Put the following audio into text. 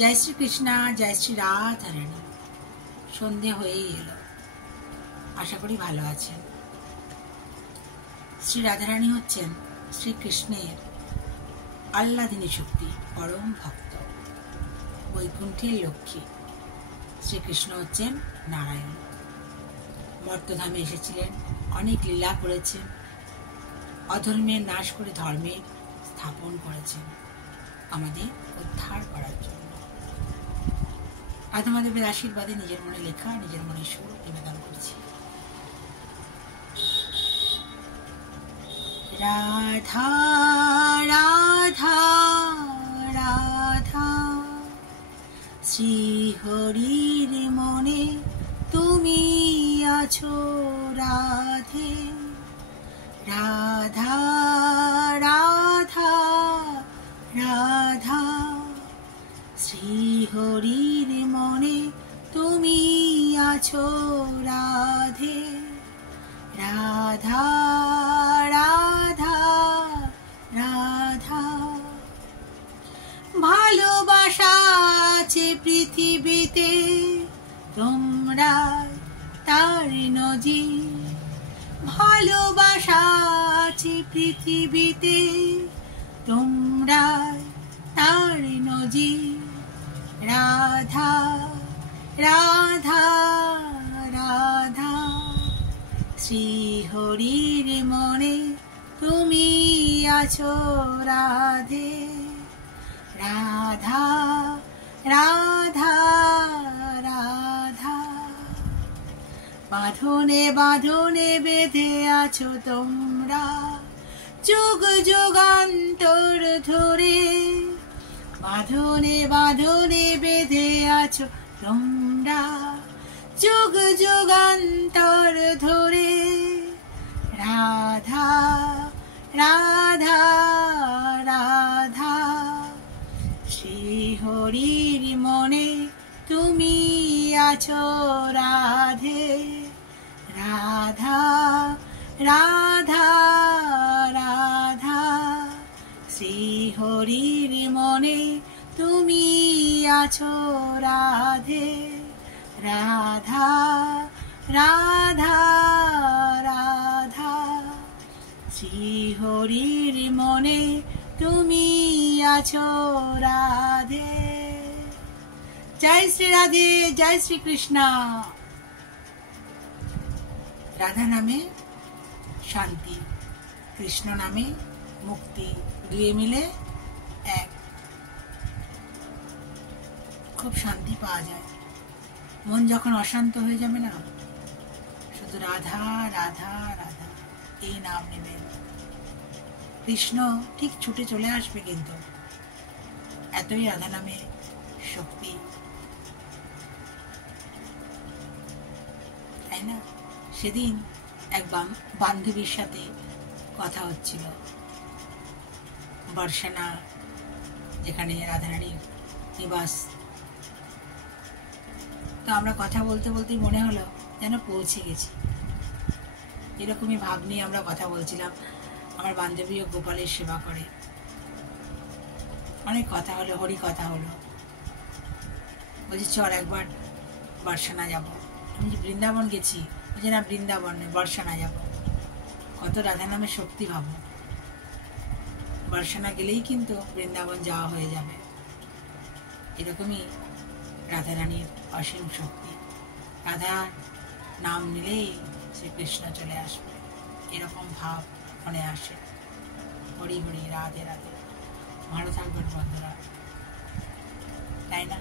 জয় শ্রী কৃষ্ণা, জয় শ্রী রাধারানী। সন্ধে হয়েই এলো, আশা করি ভালো আছেন। শ্রী রাধারানী হচ্ছেন শ্রীকৃষ্ণের আহ্লাদিনী শক্তি, পরম ভক্ত, বৈকুণ্ঠের লক্ষ্মী। শ্রীকৃষ্ণ হচ্ছেন নারায়ণ। মর্তধামে এসেছিলেন, অনেক লীলা করেছেন, অধর্মের নাশ করে ধর্মের স্থাপন করেছেন আমাদের উদ্ধার করার জন্য। রাধামাধবের আশীর্বাদে নিজের মনে লেখা, নিজের মনে সুর নিবেদন করছি। রাধা রাধা রাধা, শ্রী হরির মনে তুমি আছো রাধে। রাধা রাধা রাধা, শ্রী হরির মনে তুমি আছো রাধে। রাধা রাধা রাধা, ভালোবাসা আছে পৃথিবীতে, তোমরা তার নজির। ভালোবাসা আছে পৃথিবীতে, তোমরা তার নজির। রাধা রাধা রাধা, শ্রী হরির মনে তুমি আছো রাধে। রাধা রাধা রাধা, বাঁধনে বাঁধনে বেঁধে আছো তোমরা যুগ যুগান্তর ধরে। বাঁধনে বাঁধনে বেঁধে আছো তোমরা যুগ যুগান্তর ধরে। রাধা রাধা রাধা, শ্রী হরির মনে তুমি আছো রাধে। রাধা রাধা রাধা, শ্রী হরির মনে তুমি আছো রাধে। রাধা রাধা রাধা, শ্রী হরির মনে তুমি আছো রাধে। জয় শ্রী রাধে, জয় শ্রী কৃষ্ণ। রাধা নামে শান্তি, কৃষ্ণ নামে মুক্তি, দুয়ে মিলে এক। খুব শান্তি পাওয়া যায়। মন যখন অশান্ত হয়ে যাবে না, শুধু রাধা রাধা রাধা এই নাম নেবেন, কৃষ্ণ ঠিক ছুটে চলে আসবে। কিন্তু এতই রাধা নামে শক্তি, তাই না? সেদিন এক বান্ধবীর সাথে কথা হচ্ছিল, বর্ষানা, যেখানে রাধারানীর নিবাস। তো আমরা কথা বলতে বলতেই মনে হলো যেন পৌঁছে গেছি। এরকমই ভাব নিয়ে আমরা কথা বলছিলাম। আমার বান্ধবীও গোপালের সেবা করে। অনেক কথা হলো, হরি কথা হলো। বলছি চল একবার বর্ষানা যাব। আমি যে বৃন্দাবন গেছি, বলছি না বৃন্দাবন নয়, বর্ষানা যাব। কত রাধা নামের শক্তি ভাবো। বর্ষানা গেলেই কিন্তু বৃন্দাবন যাওয়া হয়ে যাবে। এরকমই রাধারানীর অসীম শক্তি। রাধা নাম নিলেই শ্রীকৃষ্ণ চলে আসবে, এরকম ভাব মনে আসে। হরি হরি, রাধে রাধে। ভালো থাকবেন বন্ধুরা, তাই না?